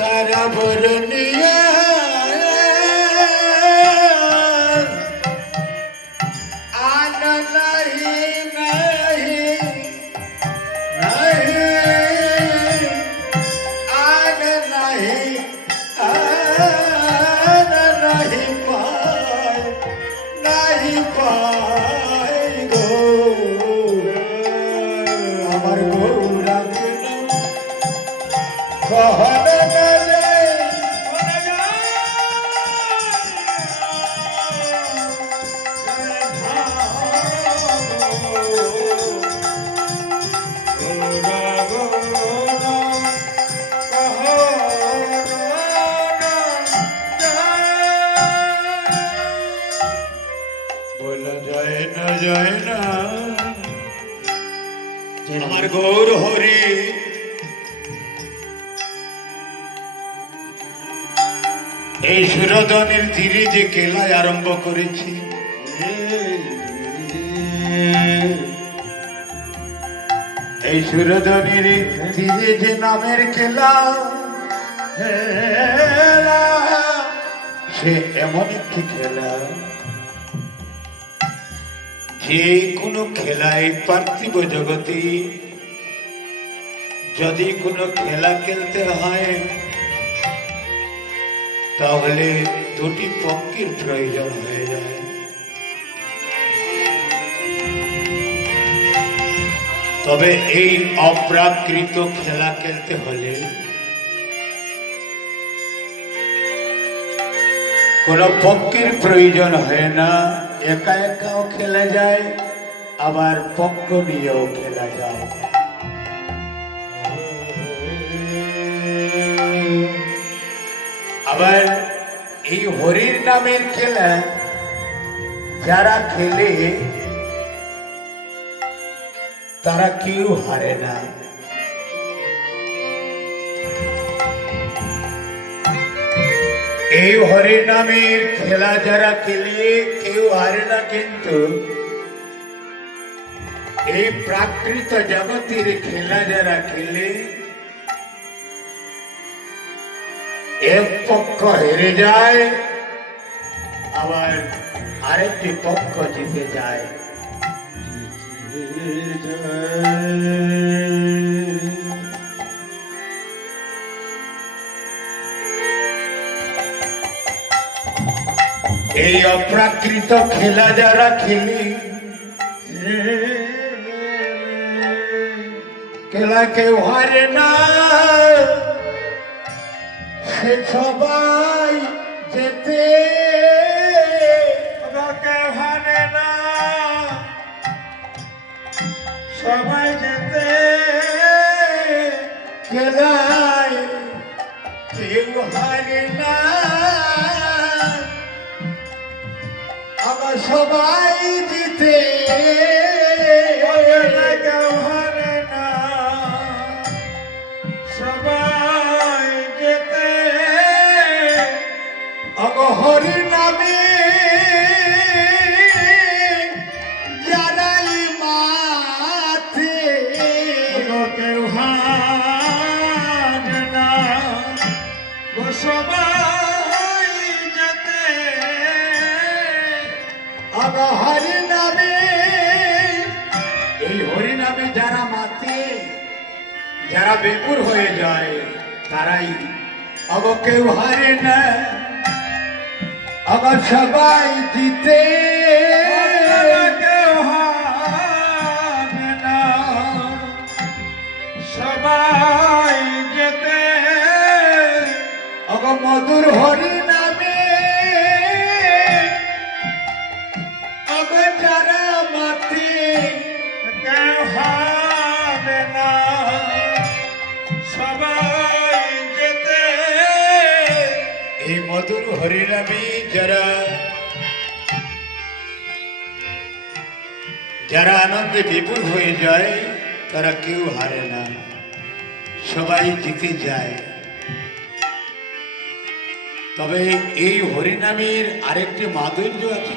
तारा बरनिया आना नहीं नहीं नहीं आना नहीं आना नहीं पाए गो আমার গৌরা कहना যায় না আমার গৌর হরি এই সুরধনের তীরে যে খেলায় আরম্ভ করেছি এই সুরধনের তীরে যে নামের খেলা সে এমন একটি খেলা যে কোনো খেলায় পার্থিব জগতে যদি কোনো খেলা খেলতে হয় তাহলে দুটি পক্ষের প্রয়োজন হয়ে যায়। তবে এই অপ্রাকৃত খেলা খেলতে হলে কোনো পক্ষের প্রয়োজন হয় না, একা একাও খেলা যায় আবার পক্ষ নিয়েও খেলা যায়। আবার এই হরির নামের খেলা যারা খেলে তারা কেউ হারে না। এই হরির নামের খেলা যারা খেলে কেউ হারে না, কিন্তু এই প্রাকৃত জগতের খেলা যারা খেলে এক পক্ষ হেরে যায় আবার আরেকটি পক্ষ জিতে যায়। এই অপ্রাকৃত খেলা যারা খেলি খেলা কেউ হারে না, সে সবাই যেতে কেউ হারে না, সবাই যেতে খেলায় কেউ হারে না, আবার সবাই জিতে কেউ হারে না, সবাই যেতে হরি নামে যারাই মাথে কেউ হারে না, সবাই যেতে হরি নামে। এই হরি নামে যারা মাতে যারা বেকুর হয়ে যায় তারাই কেউ হারে না, আবার সবাই জিতে কেউ হারে না, সবাই যেতে মধুর হরি নামে যারা মাতে কেউ হারে না, সবাই যেতে এই মধুর হরিনামে যারা আনন্দে বিপুল হয়ে যায় তারা কেউ হারে না, সবাই জিতে যায়। তবে এই হরিনামের আরেকটি মাধুর্য আছে।